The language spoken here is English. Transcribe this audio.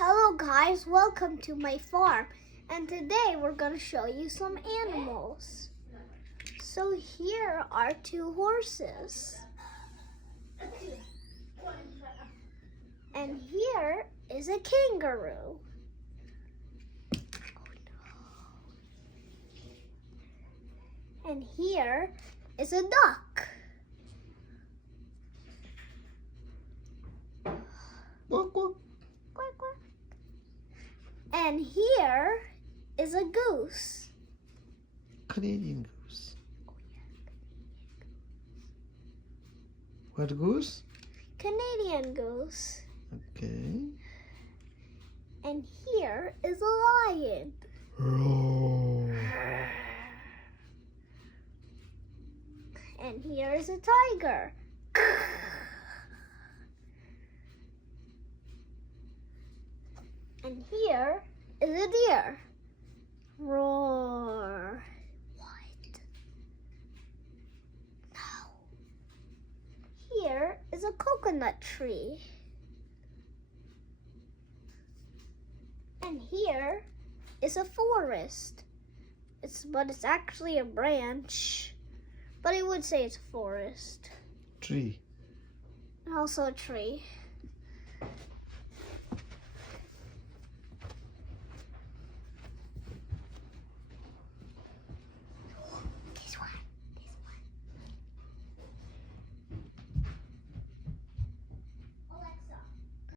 Hello guys, welcome to my farm, and today we're going to show you some animals. So here are two horses, and here is a kangaroo. And here is a duck. Quack, quack. Quack, quack. And here is a goose. Canadian goose. What goose? Canadian goose. Okay. And here is a lion. Roar. And here is a tiger. And here is a deer. Roar. What? No. Here is a coconut tree. And here is a forest. But it's actually a branch. But I would say it's a forest. Tree. And also a tree.